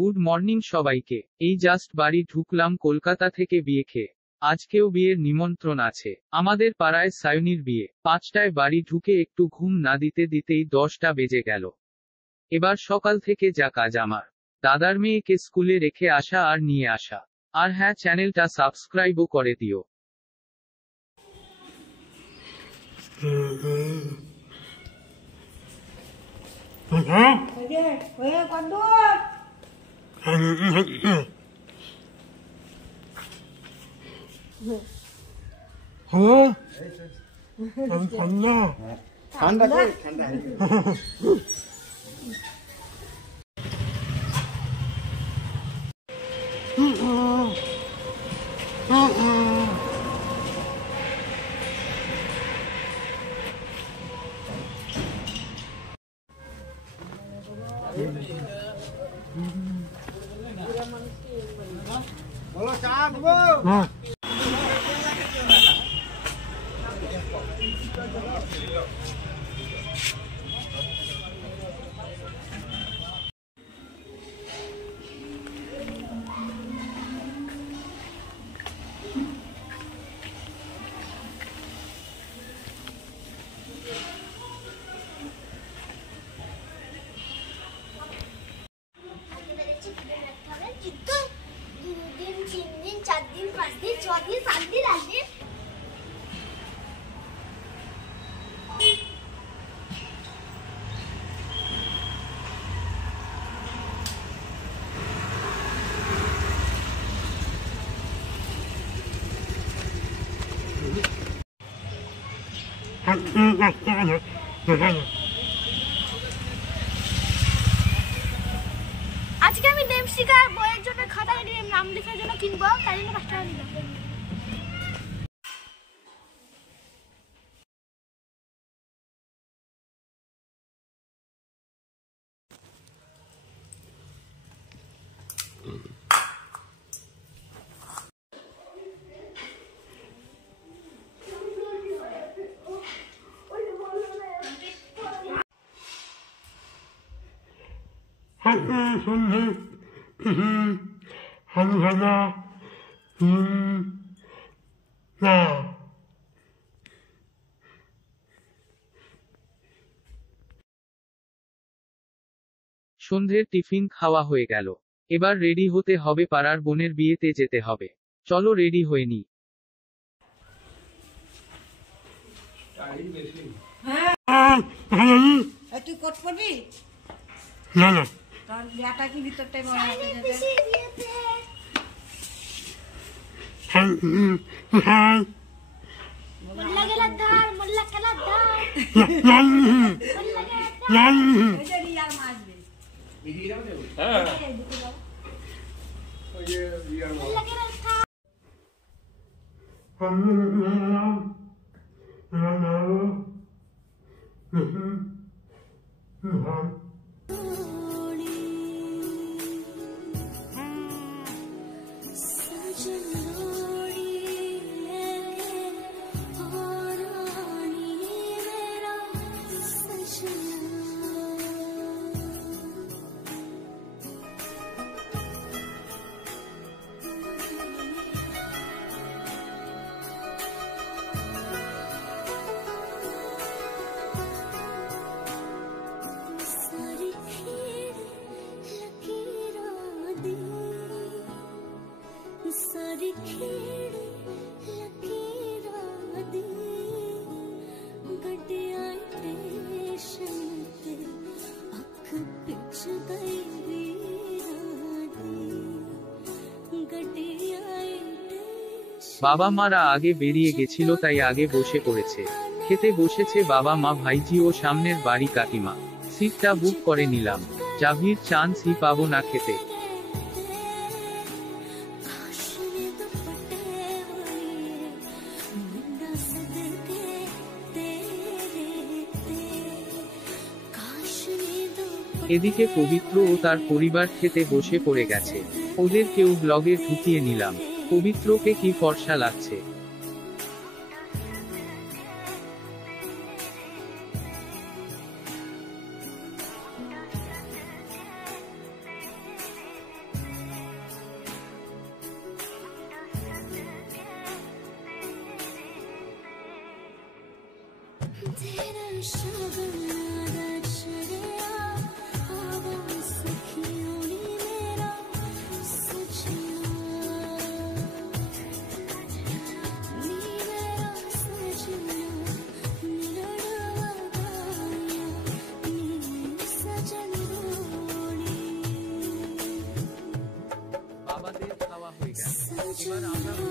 Good morning সবাইকে। এই জাস্ট বাড়ি ঢুকলাম কলকাতা থেকে বিয়ে খেয়ে। আজকেও বিয়ের নিমন্ত্রণ আছে। আমাদের পাড়ায় সায়নীর বিয়ে। 5টায় বাড়ি ঢুকে একটু ঘুম না দিতে দিতেই 10টা বেজে গেল। এবার সকাল থেকে যা কাজ আমার, দাদার মেয়েকে স্কুলে রেখে আসা আর নিয়ে আসা। আর হ্যাঁ, চ্যানেলটা সাবস্ক্রাইবও করে দিও। ঠান্ডা ঠান্ডা বলো চা দেবো। আজকে আমি দেবশিকার বইয়ের জন্য খাতা নাম লেখার জন্য কিনবো, তাই জন্য 5 টাকা নিলাম। সন্ধ্যের টিফিন খাওয়া হয়ে গেল। এবার রেডি হতে হবে, পাড়ার বোনের বিয়েতে যেতে হবে। চলো রেডি হয়ে নি। তুই কোট করবি না না তার ব্যাটা কি ভিতরটাই বড় হতে যাবে। মোল্লা গেলার ধার, মোল্লা খেলার ধার। ওই যে রিয়ার মাছবে মোল্লা গেলার ধার। বাবা মারা আগে বেরিয়ে গেছিল, তাই আগে বসে পড়েছে। খেতে বসেছে বাবা মা, ভাইজি ও সামনের বাড়ি কাকিমা। সিটটা বুক করে নিলাম, জাভির চান্সই পাবো না খেতে। এদিকে পবিত্র ও তার পরিবার খেতে বসে পড়ে গেছে। ওদের কেউ ব্লগে ঢুকিয়ে নিলাম। পবিত্রকে কি ফর্সা লাগছে। বাবাদের খাওয়া হয়ে গেল, এবার আমরা